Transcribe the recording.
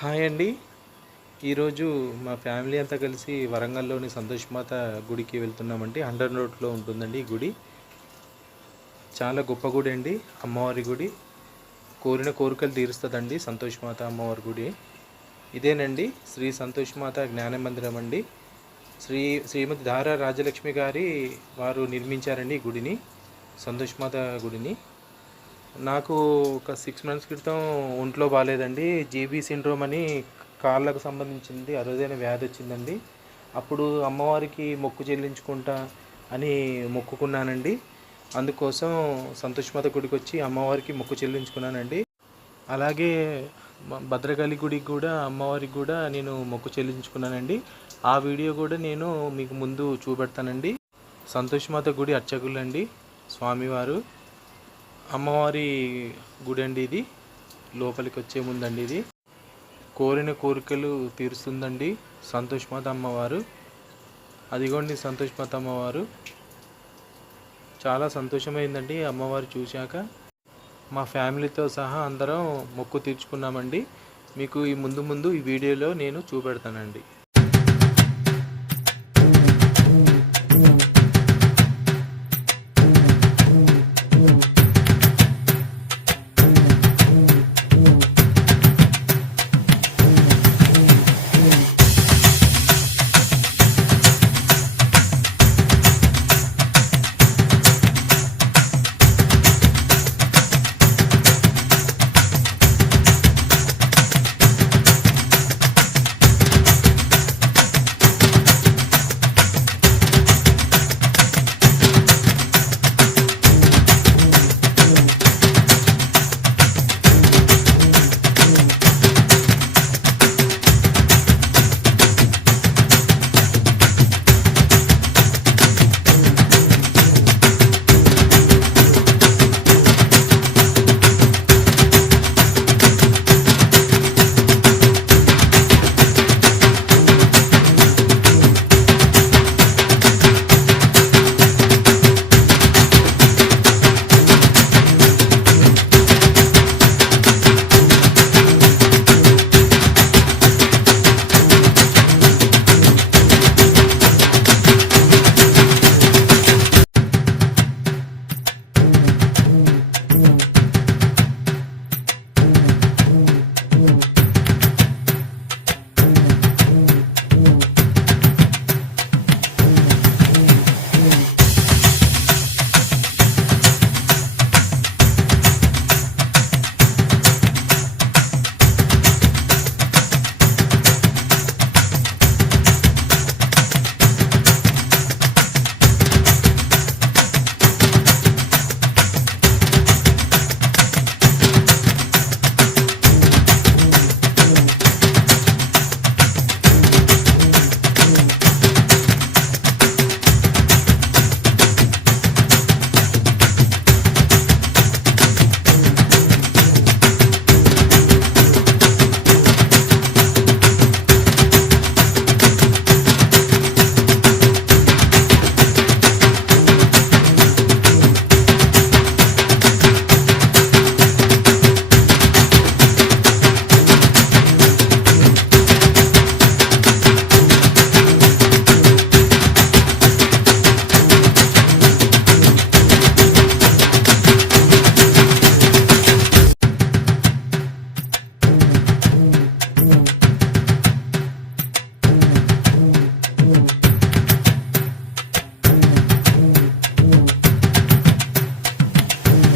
Hi అండి. ఈరోజు మా ఫ్యామిలీ అంతా కలిసి వరంగల్‌లోని సంతోషమాత గుడికి వెళ్తున్నామండి. అండర్ రోడ్‌లో ఉంటుందండి ఈ గుడి. చాలా గొప్ప గుడి అండి. అమ్మవారి గుడి. కోరిన కోరికలు తీరుస్తదండి సంతోషమాత అమ్మవారి గుడి. ఇదేనండి శ్రీ సంతోషమాత జ్ఞాన మందిరం అండి. శ్రీమతి ధారా రాజలక్ష్మి గారి వారు నిర్మించారండి ఈ గుడిని. సంతోషమాత గుడిని. నాకు ఒక 6 మంత్స్ క్రితం ఒంట్లో బాగాలేదండి. జీబీ సిండ్రోమ్ అని కాళ్ళకు సంబంధించింది అరుదైన వ్యాధి వచ్చిందండి. అప్పుడు అమ్మవారికి మొక్కు చెల్లించుకుంటా అని మొక్కుకున్నానండి. అందుకోసం సంతోషమాత గుడికి వచ్చి అమ్మవారికి మొక్కు చెల్లించుకున్నానండి. అలాగే భద్రకాళి గుడికి కూడా అమ్మవారికి కూడా నేను మొక్కు చెల్లించుకున్నానండి. ఆ వీడియో కూడా నేను మీకు ముందు చూపెడతానండి. సంతోషమాత గుడి అర్చకులండి స్వామివారు. అమ్మవారి గుడి అండి ఇది. లోపలికి వచ్చే ముందండి ఇది. కోరిన కోరికలు తీరుస్తుందండి సంతోషమాత అమ్మవారు. అదిగోండి సంతోషమాత అమ్మవారు. చాలా సంతోషమైందండి అమ్మవారు చూశాక. మా ఫ్యామిలీతో సహా అందరం మొక్కు తీర్చుకున్నామండి. మీకు ఈ ముందు ఈ వీడియోలో నేను చూపెడతానండి.